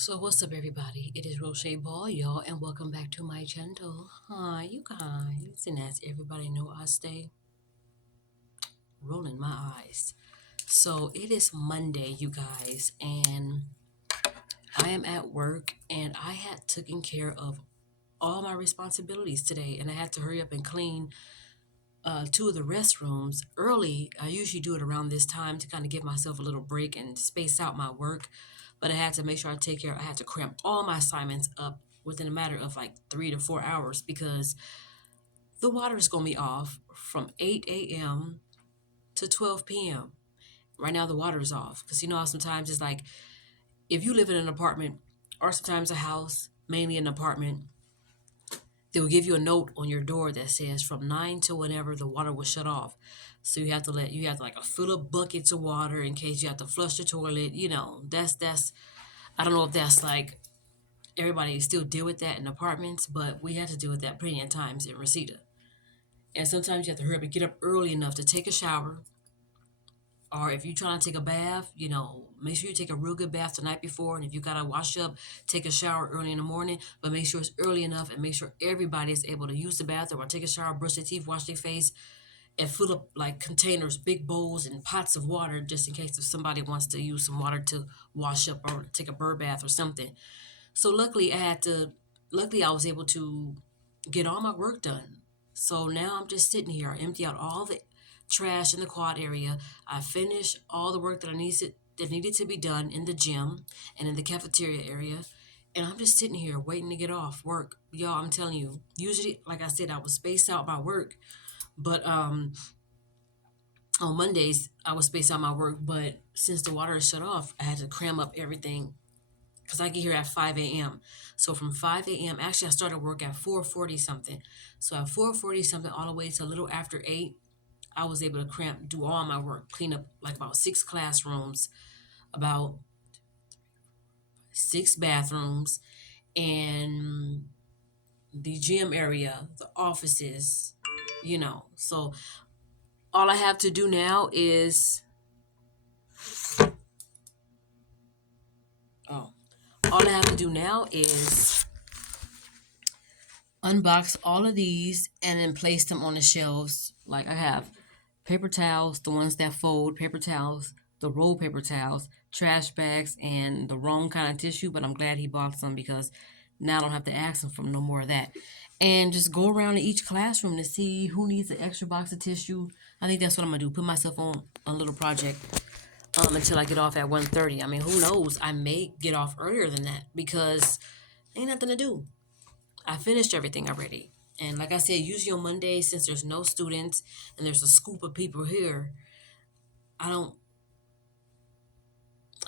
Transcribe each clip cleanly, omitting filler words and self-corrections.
So what's up everybody? It is Roche Ball, y'all, and welcome back to my channel. Hi, you guys. And as everybody know, I stay rolling my eyes. So it is Monday, you guys, and I am at work and I had taken care of all my responsibilities today and I had to hurry up and clean two of the restrooms early. I usually do it around this time to kind of give myself a little break and space out my work. But I had to make sure I had to cramp all my assignments up within a matter of like 3 to 4 hours because the water is going to be off from 8 a.m. to 12 p.m. Right now, the water is off because you know how sometimes it's like if you live in an apartment or sometimes a house, mainly an apartment, they will give you a note on your door that says from 9 to whenever the water was shut off. So you have to like fill up buckets of water in case you have to flush the toilet. You know, that's I don't know if that's like everybody still deal with that in apartments, but we had to deal with that plenty of times in Reseda. And sometimes you have to hurry up and get up early enough to take a shower. Or if you're trying to take a bath, you know, make sure you take a real good bath the night before. And if you gotta wash up, take a shower early in the morning, but make sure it's early enough and make sure everybody is able to use the bathroom or take a shower, brush their teeth, wash their face, and fill up like containers, big bowls, and pots of water just in case if somebody wants to use some water to wash up or take a bird bath or something. So luckily I was able to get all my work done. So now I'm just sitting here. I empty out all the trash in the quad area. I finished all the work that needed to be done in the gym and in the cafeteria area. And I'm just sitting here waiting to get off work. Y'all, I'm telling you, usually, like I said, I would space out my work. But on Mondays, I would space out my work. But since the water is shut off, I had to cram up everything because I get here at 5 a.m. So from 5 a.m., actually, I started work at 4:40 something. So at 4:40 something, all the way to a little after 8, I was able to do all my work, clean up like about 6 classrooms, about 6 bathrooms, and the gym area, the offices, you know. So all I have to do now is, oh, all I have to do now is unbox all of these and then place them on the shelves. Like I have paper towels, the ones that fold, paper towels, the roll paper towels, trash bags, and the wrong kind of tissue. But I'm glad he bought some because now I don't have to ask him for no more of that. And just go around in each classroom to see who needs an extra box of tissue. I think that's what I'm gonna do. Put myself on a little project until I get off at 1:30. I mean, who knows? I may get off earlier than that because ain't nothing to do. I finished everything already. And like I said, usually on Mondays, since there's no students and there's a scoop of people here, I don't,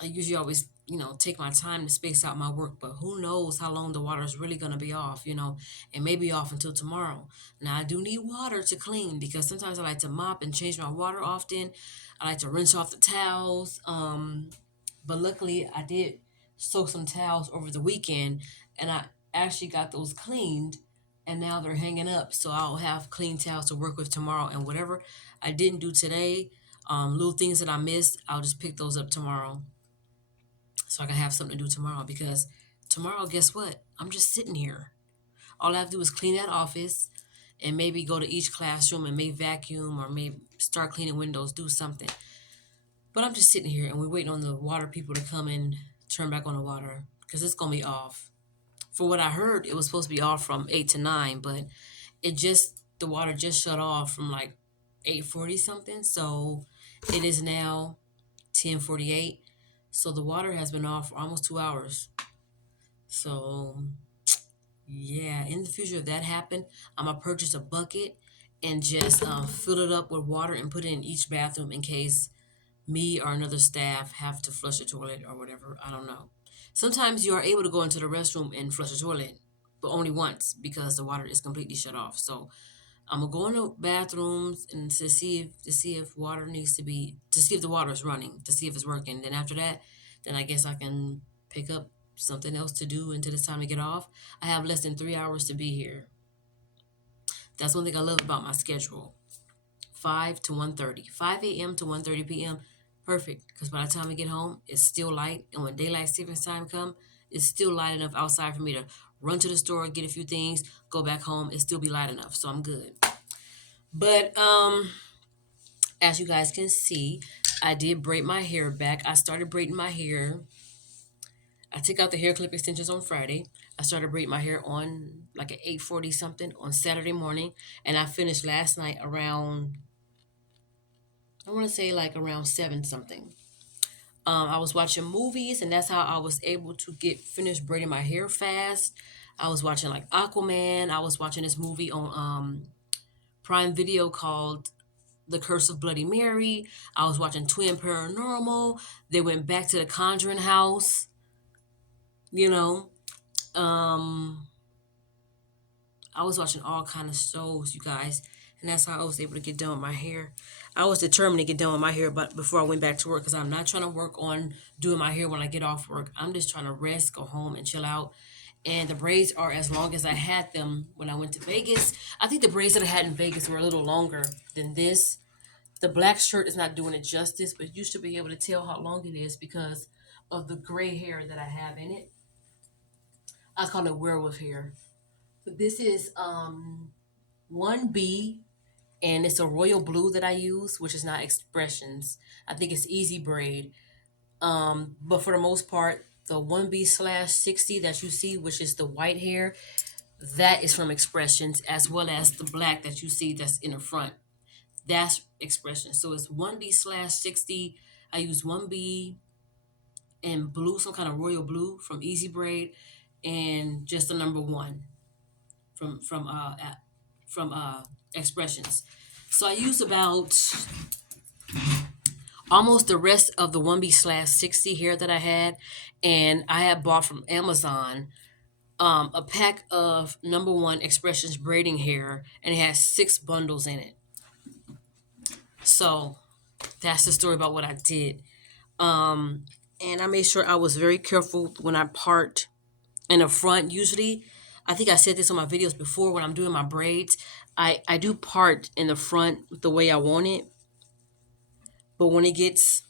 I usually always, take my time to space out my work. But who knows how long the water is really going to be off, and maybe off until tomorrow. Now, I do need water to clean because sometimes I like to mop and change my water often. I like to rinse off the towels. But luckily, I did soak some towels over the weekend and I actually got those cleaned and now they're hanging up. So I'll have clean towels to work with tomorrow. And whatever I didn't do today, little things that I missed, I'll just pick those up tomorrow so I can have something to do tomorrow because tomorrow, guess what? I'm just sitting here. All I have to do is clean that office and maybe go to each classroom and maybe vacuum or maybe start cleaning windows, do something. But I'm just sitting here and we're waiting on the water people to come and turn back on the water because it's going to be off. For what I heard, it was supposed to be off from 8 to 9, but the water just shut off from like 8:40 something. So it is now 10:48. So the water has been off for almost 2 hours. So yeah, in the future, if that happened, I'm going to purchase a bucket and just fill it up with water and put it in each bathroom in case me or another staff have to flush the toilet or whatever. I don't know. Sometimes you are able to go into the restroom and flush the toilet, but only once because the water is completely shut off. So I'm gonna go in the bathrooms and to see if water needs to see if the water is running, to see if it's working. Then after that, then I guess I can pick up something else to do until it's time to get off. I have less than 3 hours to be here. That's one thing I love about my schedule. 5 to 1:30, 5 a.m. to 1:30 p.m. Perfect, because by the time we get home, it's still light, and when daylight savings time come, it's still light enough outside for me to run to the store, get a few things, go back home, and still be light enough. So I'm good. But as you guys can see, I did braid my hair back. I started braiding my hair. I took out the hair clip extensions on Friday. I started braiding my hair on like at 8:40 something on Saturday morning, and I finished last night around, I want to say like around 7 something. I was watching movies, and that's how I was able to get finished braiding my hair fast. I was watching like Aquaman. I was watching this movie on Prime Video called The Curse of Bloody Mary. I was watching Twin Paranormal. They went back to the Conjuring house. You know, um, I was watching all kind of shows, you guys, and that's how I was able to get done with my hair. I was determined to get done with my hair, but before I went back to work, because I'm not trying to work on doing my hair when I get off work. I'm just trying to rest, go home, and chill out. And the braids are as long as I had them when I went to Vegas. I think the braids that I had in Vegas were a little longer than this. The black shirt is not doing it justice, but you should be able to tell how long it is because of the gray hair that I have in it. I call it werewolf hair. But this is 1B, and it's a royal blue that I use, which is not expressions. I think it's easy braid. But for the most part, the 1B/60 that you see, which is the white hair, that is from expressions, as well as the black that you see that's in the front. That's expression. So it's 1B/60. I use 1B and blue, some kind of royal blue from Easy Braid, and just the number one from expressions. So I use about almost the rest of the 1B/60 here that I had, and I had bought from Amazon a pack of number one expressions braiding hair, and it has 6 bundles in it. So that's the story about what I did. Um, and I made sure I was very careful when I part in the front. Usually, I think I said this on my videos before when I'm doing my braids. I do part in the front the way I want it, but when it gets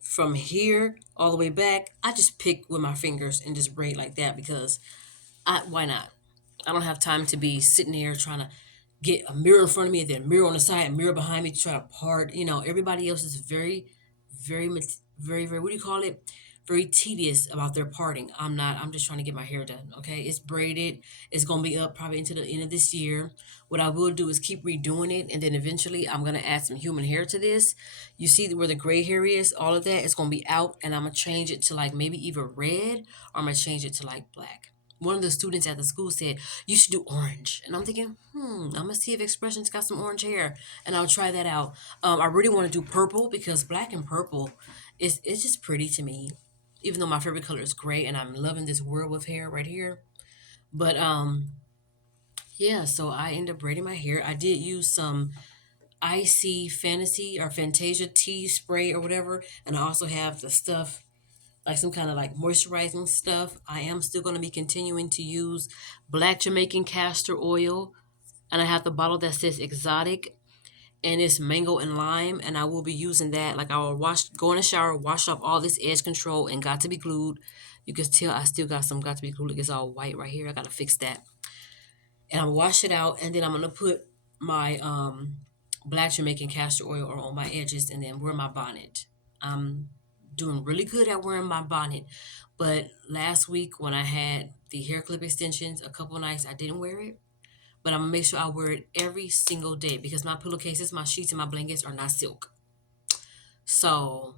from here all the way back, I just pick with my fingers and just braid like that because why not? I don't have time to be sitting there trying to get a mirror in front of me and then a mirror on the side, a mirror behind me to try to part. Everybody else is very, very, very, very, what do you call it? Very tedious about their parting. I'm not. I'm just trying to get my hair done. Okay, it's braided. It's gonna be up probably into the end of this year. What I will do is keep redoing it, and then eventually I'm gonna add some human hair to this. You see where the gray hair is? All of that is gonna be out, and I'm gonna change it to like maybe either red or I'm gonna change it to like black. One of the students at the school said you should do orange, and I'm thinking, I'm gonna see if Expressions got some orange hair, and I'll try that out. I really want to do purple because black and purple is it's just pretty to me, even though my favorite color is gray, and I'm loving this werewolf hair right here. But yeah, so I ended up braiding my hair. I did use some icy fantasy or fantasia tea spray or whatever, and I also have the stuff like some kind of like moisturizing stuff. I am still going to be continuing to use black Jamaican castor oil, and I have the bottle that says exotic, and it's mango and lime, and I will be using that. Like I will go in the shower, wash off all this edge control and got to be glued. You can tell I still got some got to be glued. Like it's all white right here. I gotta fix that, and I'm gonna wash it out, and then I'm gonna put my black Jamaican castor oil on my edges, and then wear my bonnet. I'm doing really good at wearing my bonnet, but last week when I had the hair clip extensions, a couple of nights I didn't wear it. But I'm gonna make sure I wear it every single day because my pillowcases, my sheets, and my blankets are not silk. So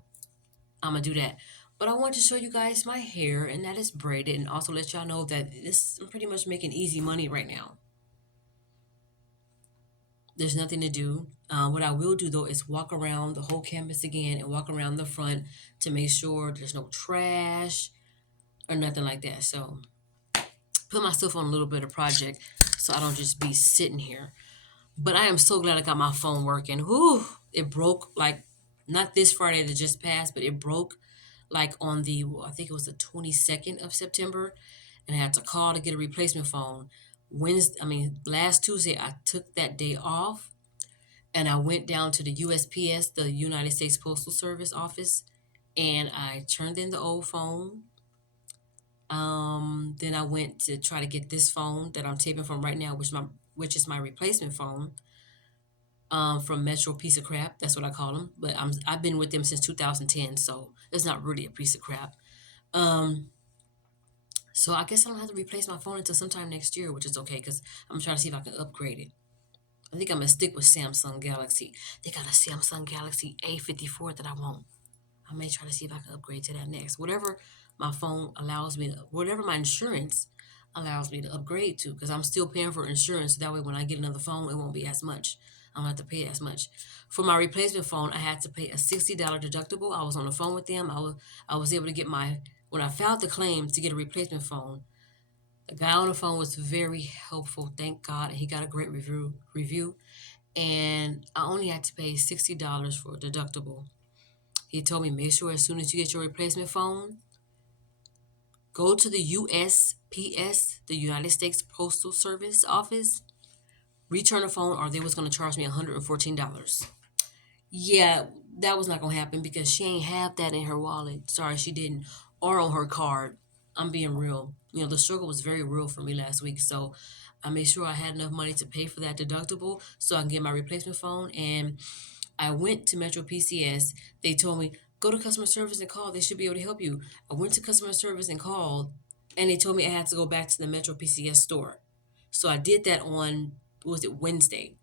I'm gonna do that. But I want to show you guys my hair, and that is braided, and also let y'all know that this I'm pretty much making easy money right now. There's nothing to do. What I will do though is walk around the whole canvas again and walk around the front to make sure there's no trash or nothing like that. So put myself on a little bit of project so I don't just be sitting here. But I am so glad I got my phone working. Whew, it broke like not this Friday that just passed, but it broke like on the I think it was the 22nd of September, and I had to call to get a replacement phone. Last Tuesday I took that day off, and I went down to the USPS, the United States Postal Service office, and I turned in the old phone. Then I went to try to get this phone that I'm taping from right now, which is my replacement phone. From Metro Piece of Crap. That's what I call them. But I've been with them since 2010, so it's not really a piece of crap. Um, so I guess I don't have to replace my phone until sometime next year, which is okay because I'm trying to see if I can upgrade it. I think I'm gonna stick with Samsung Galaxy. They got a Samsung Galaxy A54 that I want. I may try to see if I can upgrade to that next. Whatever my phone allows me to, whatever my insurance allows me to upgrade to, because I'm still paying for insurance. That way, when I get another phone, it won't be as much. I don't have to pay as much. For my replacement phone, I had to pay a $60 deductible. I was on the phone with them. I was able to get when I filed the claim to get a replacement phone. The guy on the phone was very helpful. Thank God, he got a great review, and I only had to pay $60 for a deductible. He told me, make sure as soon as you get your replacement phone, go to the USPS, the United States Postal Service office, return the phone, or they was going to charge me $114. Yeah, that was not going to happen because she ain't have that in her wallet. Sorry, she didn't. Or on her card. I'm being real. The struggle was very real for me last week. So I made sure I had enough money to pay for that deductible so I can get my replacement phone. And I went to Metro PCS. They told me, go to customer service and call. They should be able to help you. I went to customer service and called, and they told me I had to go back to the Metro PCS store. So I did that on, was it Wednesday?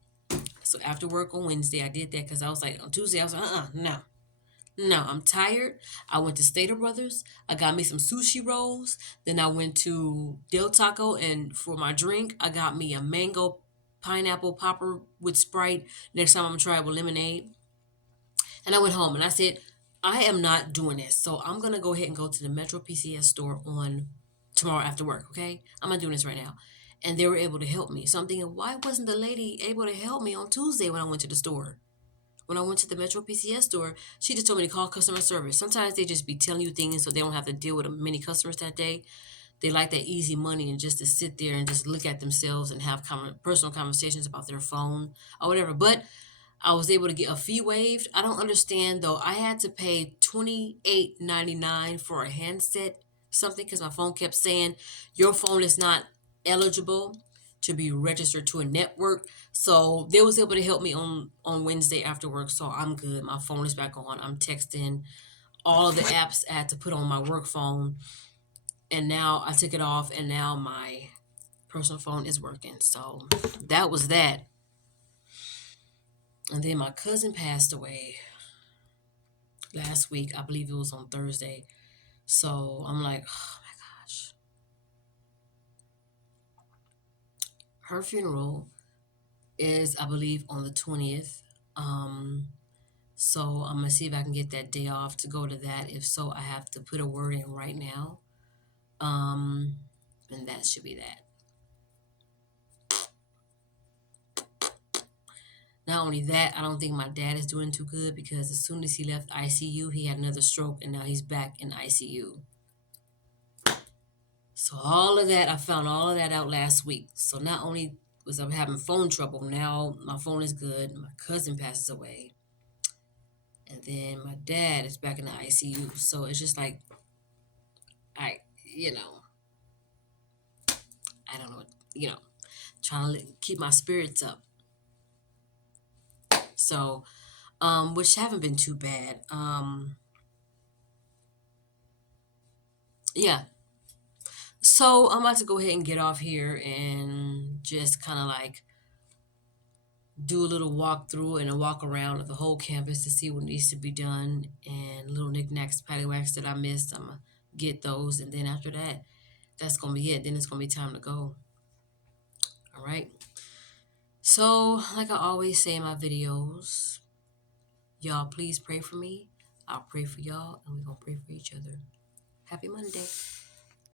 So after work on Wednesday, I did that because I was like, on Tuesday, I was like, no. No, I'm tired. I went to Stater Brothers. I got me some sushi rolls. Then I went to Del Taco, and for my drink, I got me a mango pineapple popper with Sprite. Next time I'm gonna try it with lemonade. And I went home and I said, I am not doing this. So I'm going to go ahead and go to the Metro PCS store on tomorrow after work. Okay. I'm not doing this right now. And they were able to help me. So I'm thinking, why wasn't the lady able to help me on Tuesday when I went to the store? When I went to the Metro PCS store, she just told me to call customer service. Sometimes they just be telling you things so they don't have to deal with many customers that day. They like that easy money and just to sit there and just look at themselves and have personal conversations about their phone or whatever. But I was able to get a fee waived. I don't understand though. I had to pay $28.99 for a handset something because my phone kept saying your phone is not eligible to be registered to a network. So they was able to help me on Wednesday after work. So I'm good. My phone is back on. I'm texting all of the apps I had to put on my work phone, and now I took it off, and now my personal phone is working. So that was that. And then my cousin passed away last week. I believe it was on Thursday. So I'm like, oh my gosh. Her funeral is, I believe, on the 20th. Um, so I'm gonna see if I can get that day off to go to that. If so, I have to put a word in right now. Um, and that should be that. Not only that, I don't think my dad is doing too good because as soon as he left ICU, he had another stroke and now he's back in ICU. So all of that, I found all of that out last week. So not only was I having phone trouble, now my phone is good. My cousin passes away. And then my dad is back in the ICU. So it's just like, I, you know, I don't know, you know, trying to keep my spirits up. So, which haven't been too bad. Yeah. So I'm about to go ahead and get off here and just kind of like do a little walk through and a walk around of the whole campus to see what needs to be done and little knickknacks, paddywhacks that I missed. I'm gonna get those, and then after that, that's gonna be it. Then it's gonna be time to go. All right. So, like I always say in my videos, y'all please pray for me. I'll pray for y'all, and we're gonna pray for each other. Happy Monday.